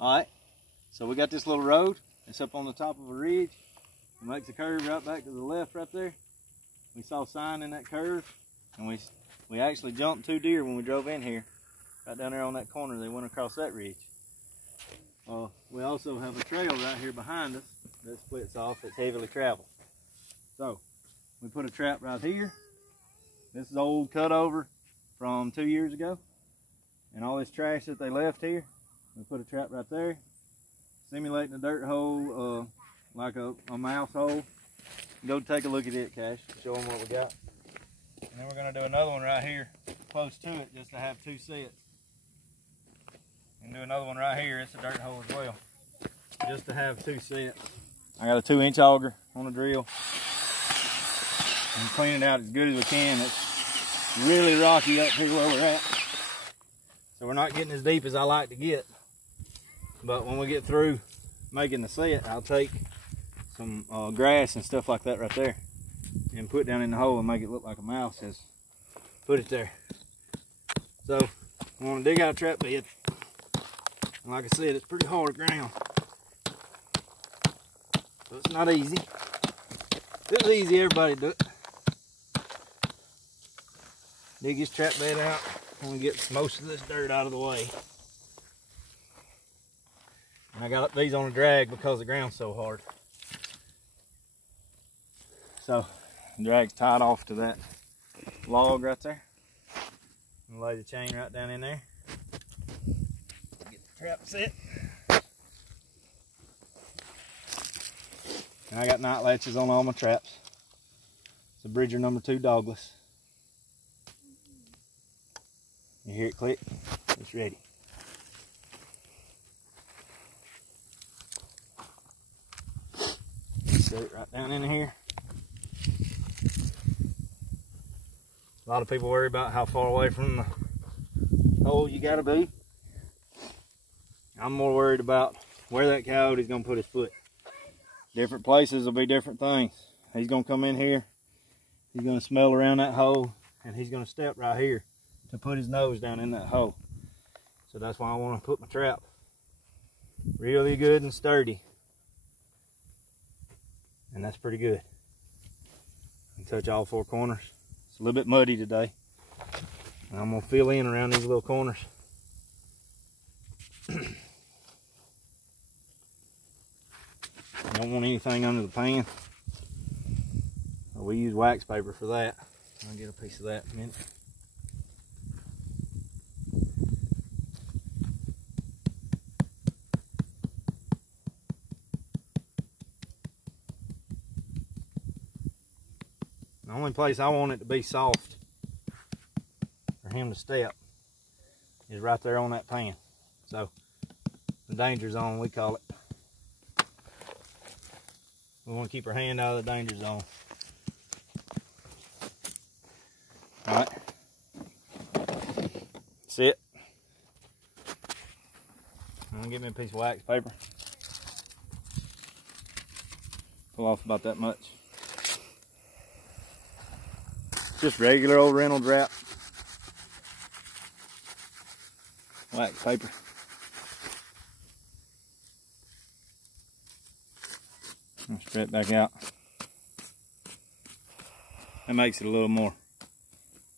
All right, so we got this little road. It's up on the top of a ridge. It makes a curve right back to the left right there. We saw sign in that curve, and we actually jumped 2 deer when we drove in here. Right down there on that corner, they went across that ridge. We also have a trail right here behind us that splits off. It's heavily traveled. So we put a trap right here. This is old cutover from 2 years ago. And all this trash that they left here, we put a trap right there, simulating a dirt hole, like a mouse hole. Go take a look at it, Cash. Show them what we got. And then we're gonna do another one right here, close to it, just to have 2 sets. And do another one right here. It's a dirt hole as well, just to have 2 sets. I got a 2-inch auger on the drill. I'm cleaning it out as good as we can. It's really rocky up here where we're at, so we're not getting as deep as I like to get. But when we get through making the set, I'll take some grass and stuff like that right there and put it down in the hole and make it look like a mouse. Just put it there. So I want to dig out a trap bed. And like I said, it's pretty hard ground, so it's not easy. If it was easy, everybody do it. Dig this trap bed out and we get most of this dirt out of the way. And I got these on a drag because the ground's so hard. So the drag's tied off to that log right there. And lay the chain right down in there. Get the trap set. And I got night latches on all my traps. It's a Bridger number 2 dogless. You hear it click? It's ready. Set it right down in here. A lot of people worry about how far away from the hole you gotta be. I'm more worried about where that coyote's gonna put his foot. Different places will be different things. He's gonna come in here, he's gonna smell around that hole, and he's gonna step right here to put his nose down in that hole. So that's why I want to put my trap really good and sturdy. And that's pretty good. I can touch all 4 corners. It's a little bit muddy today. And I'm going to fill in around these little corners. Don't want anything under the pan. We use wax paper for that. I'll get a piece of that in a minute. The only place I want it to be soft for him to step is right there on that pan. So the danger zone, we call it. We want to keep our hand out of the danger zone. All right, sit. I'm gonna get me a piece of wax paper. Pull off about that much. Just regular old Reynolds wrap. Wax paper. And straight back out. That makes it a little more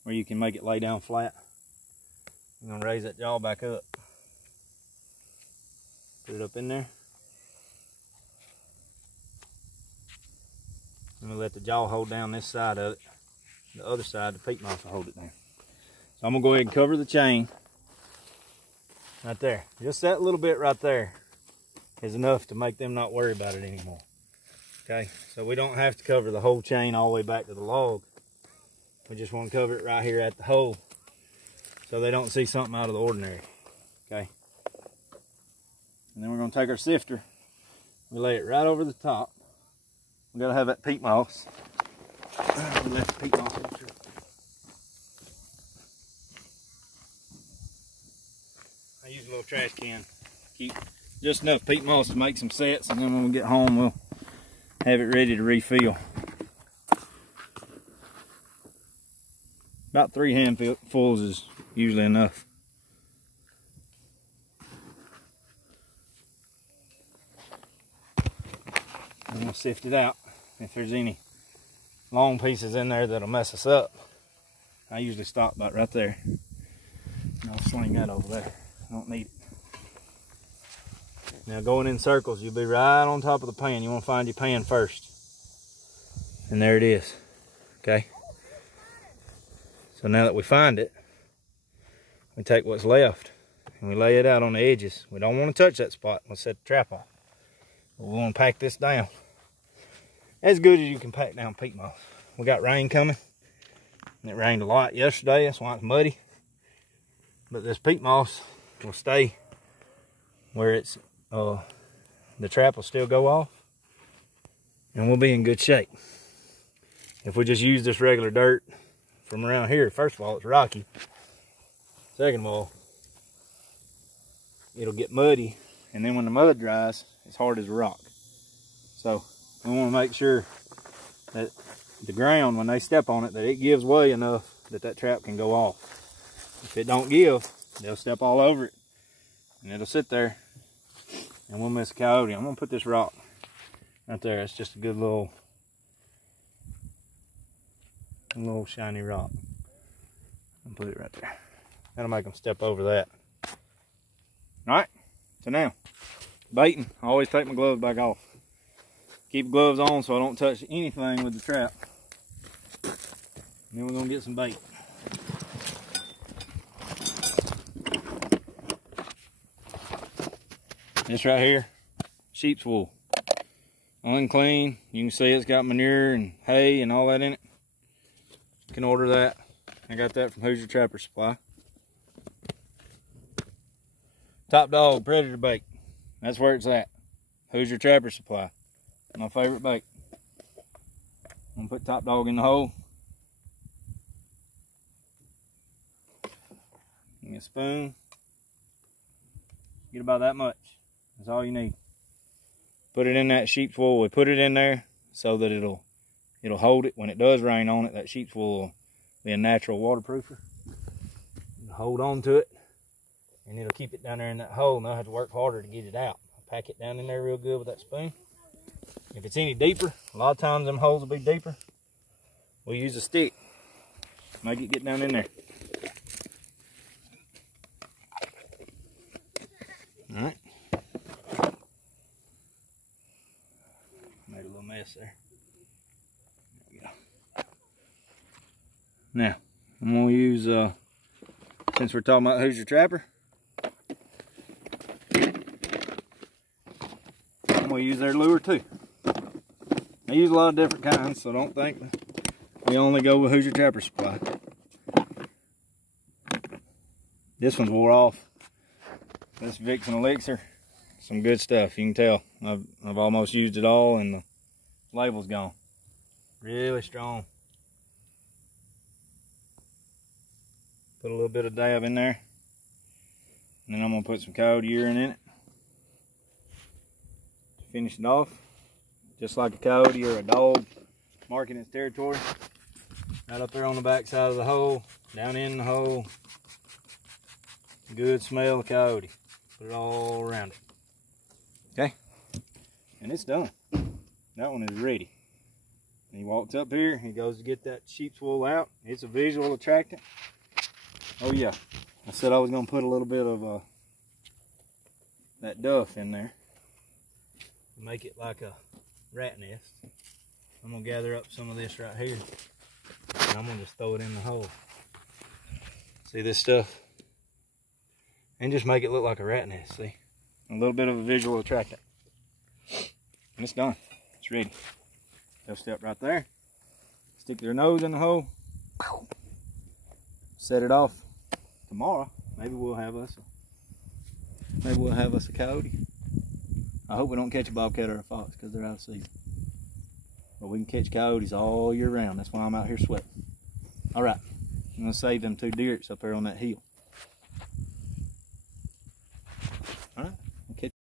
where you can make it lay down flat. I'm gonna raise that jaw back up. Put it up in there. I'm gonna let the jaw hold down this side of it. The other side, the peat moss will hold it down. So I'm gonna go ahead and cover the chain right there. Just that little bit right there is enough to make them not worry about it anymore. Okay, so we don't have to cover the whole chain all the way back to the log. We just want to cover it right here at the hole so they don't see something out of the ordinary. Okay, and then we're going to take our sifter. We lay it right over the top. We got to have that peat moss. We left the peat moss in the tree. I use a little trash can. Keep just enough peat moss to make some sets, and then when we get home we'll have it ready to refill. About 3 handfuls is usually enough. I'm gonna sift it out. If there's any long pieces in there that'll mess us up, I usually stop about right there. And I'll sling that over there. I don't need it. Now going in circles, you'll be right on top of the pan. You want to find your pan first. And there it is. Okay. So now that we find it, we take what's left and we lay it out on the edges. We don't want to touch that spot. We'll set the trap off. But we want to pack this down as good as you can pack down peat moss. We got rain coming. And it rained a lot yesterday. That's why it's muddy. But this peat moss will stay where it's the trap will still go off and we'll be in good shape. If we just use this regular dirt from around here, first of all, it's rocky. Second of all, it'll get muddy, and then when the mud dries, it's hard as a rock. So we want to make sure that the ground, when they step on it, that it gives way enough that that trap can go off. If it don't give, they'll step all over it and it'll sit there and we'll miss a coyote. I'm gonna put this rock right there. It's just a good little shiny rock. And put it right there. That'll make them step over that. All right, so now baiting. I always take my gloves back off. Keep gloves on so I don't touch anything with the trap. And then we're gonna get some bait. This right here, sheep's wool. Unclean. You can see it's got manure and hay and all that in it. You can order that. I got that from Hoosier Trapper Supply. Top Dog Predator Bait. That's where it's at. Hoosier Trapper Supply. My favorite bait. I'm gonna put Top Dog in the hole. Give me a spoon. Get about that much. That's all you need. Put it in that sheep's wool. We put it in there so that it'll hold it when it does rain on it. That sheep's wool will be a natural waterproofer. It'll hold on to it, and it'll keep it down there in that hole, and I'll have to work harder to get it out. I'll pack it down in there real good with that spoon. If it's any deeper, a lot of times them holes will be deeper. We'll use a stick. Make it get down in there. All right. Made a little mess there. There we go. Now, I'm going to use, since we're talking about Hoosier Trapper, I'm going to use their lure too. I use a lot of different kinds, so don't think we only go with Hoosier Trapper Supply. This one's wore off. This Vixen Elixir, some good stuff. You can tell I've almost used it all and the label's gone. Really strong. Put a little bit of dab in there, and then I'm gonna put some coyote urine in it to finish it off, just like a coyote or a dog marking its territory. Right up there on the back side of the hole, down in the hole. Good smell of coyote. Put it all around it. Okay, and it's done. That one is ready. And he walks up here, he goes to get that sheep's wool out. It's a visual attractant. Oh yeah, I said I was gonna put a little bit of that duff in there to make it like a rat nest. I'm gonna gather up some of this right here, and I'm gonna just throw it in the hole. See this stuff? And just make it look like a rat nest, see? A little bit of a visual attractant. And it's done. It's ready. They'll step right there. Stick their nose in the hole. Set it off. Tomorrow, maybe we'll have us a coyote. I hope we don't catch a bobcat or a fox because they're out of season. But we can catch coyotes all year round. That's why I'm out here sweating. All right, I'm gonna save them 2 deers up there on that hill.